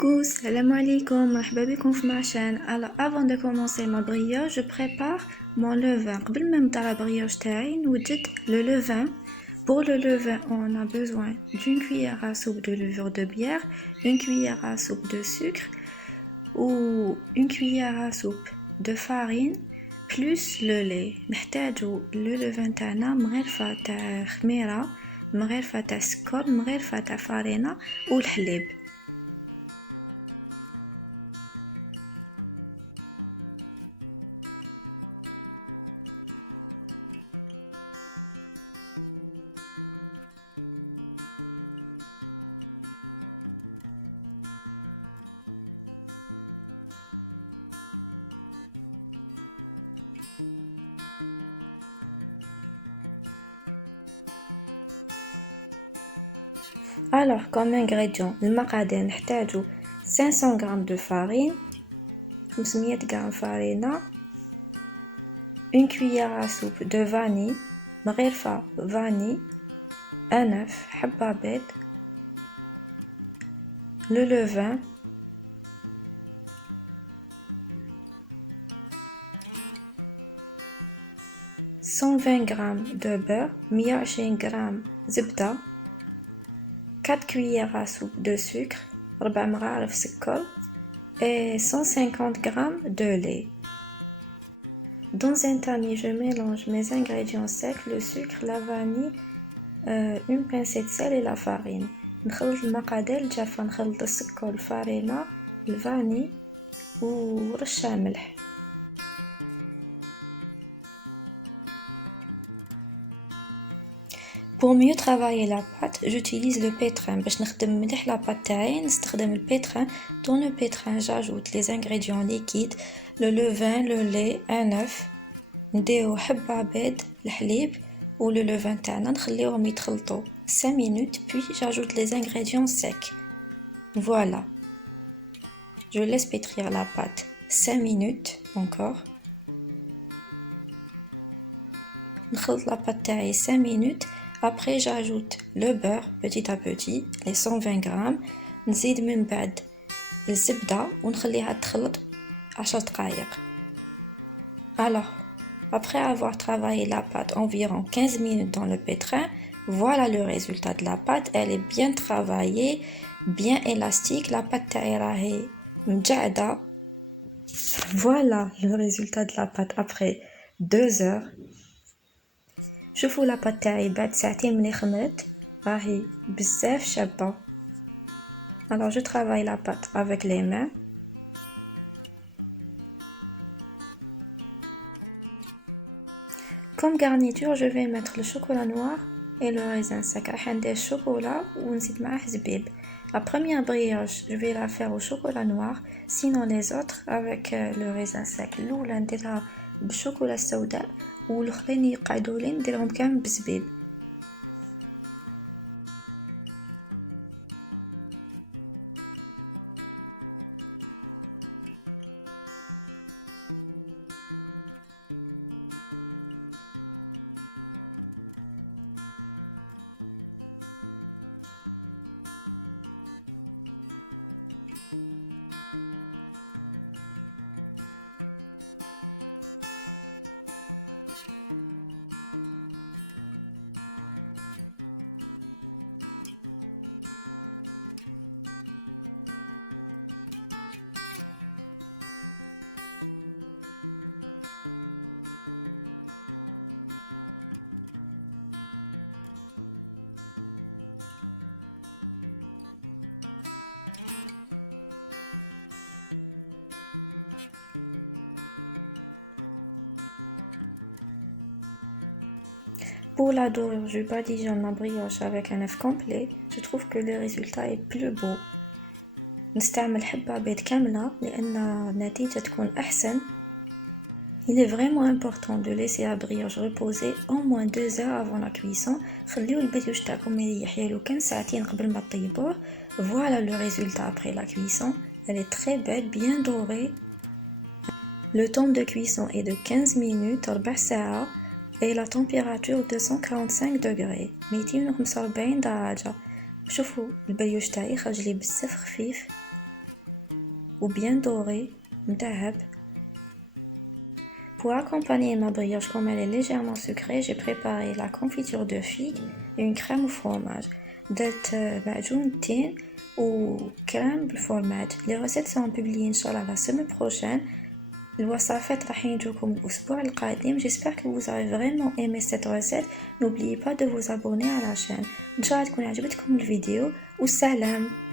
Coucou, salam alaikum, marhaba bikoum fi ma chaîne. Alors avant de commencer ma brioche, je prépare mon levain. قبل ما نبدا la brioche تاعي نوجد le levain. Pour le levain, on a besoin d'une cuillère à soupe de levure de bière, une cuillère à soupe de sucre ou une cuillère à soupe de farine plus le lait. نحتاجو le levain تاعنا مغرفة تاع خميرة، مغرفة تاع سكر، مغرفة تاع فارينة والحليب. Alors, comme ingrédients, المقادير نحتاجو 500 g de farine, 500 g farine, une cuillère à soupe de vanille, مغرفة vanille, un œuf, حبة بيض, le levain, « 120 g de beurre, 120 g زبدة, 4 cuillères à soupe de sucre, 4 مغارف سكر et 150 g de lait. Dans un tamis, je mélange mes ingrédients secs, le sucre, la vanille, une pincée de sel et la farine. نخلط المقادير جافة، نخلط السكر، الفارينة، الفاني ورشة ملح. Pour mieux travailler la pâte, j'utilise le pétrin. باش نخدم مليح la pâte تاعي نستخدم البيترين. Dans le pétrin, j'ajoute les ingrédients liquides, le levain, le lait, un œuf. نديرو حبة بيض، الحليب و le levain تاعنا نخليوهم يتخلطوا 5 minutes, puis j'ajoute les ingrédients secs. Voilà. Je laisse pétrir la pâte 5 minutes encore. نخلط la pâte تاعي 5 minutes. Après j'ajoute le beurre petit à petit, les 120 g. نزيد من بعد الزبدة ونخليها تخلط 10 دقائق. Alors, après avoir travaillé la pâte environ 15 minutes dans le pétrin, voilà le résultat de la pâte. Elle est bien travaillée, bien élastique. La pâte تاعي راهي مجعدة. Voilà le résultat de la pâte après 2 heures. شوفوا لا بات تاعي بعد ساعتين ملي خمرت راهي بزاف شابه. Alors je travaille la pâte avec les mains. Comme garniture, je vais mettre le chocolat noir et le raisin sec. راح ندير الشوكولا ونزيد معاه زبيب. La première brioche, je vais la faire au chocolat noir, sinon les autres avec le raisin sec. الأولى نديرها بالشوكولا السوداء والآخرين يقعدوا لي نديرهم كامل بزبيب. Pour la dorure, je badigeonne ma brioche avec un œuf complet. Je trouve que le résultat est plus beau. نستعمل حبة بيض كاملة لأن النتيجة تكون أحسن. Il est vraiment important de laisser la brioche reposer au moins 2 heures avant la cuisson. خليو البريوش تاعكم يريح يالو كان ساعتين قبل ما تطيبوه. Voilà le résultat après la cuisson. Elle est très belle, bien dorée. Le temps de cuisson est de 15 minutes, ربع ساعة. Et la température de 145 degrés, 245 درجة. شوفوا البريوش تاعي خرج لي بزاف خفيف. ou bien doré, mdahab. Pour accompagner ma brioche, comme elle est légèrement sucrée, j'ai préparé la confiture de figue et une crème au fromage. درت معجون تين ou crème بالفرماج. Les recettes seront publiées Inch'Allah la semaine prochaine. الوصفات راح يجوكم الأسبوع القادم. J'espère que vous avez vraiment aimé cette recette. N'oubliez pas de vous abonner à la chaîne. إن شاء الله تكون عجبتكم الفيديو. والسلام.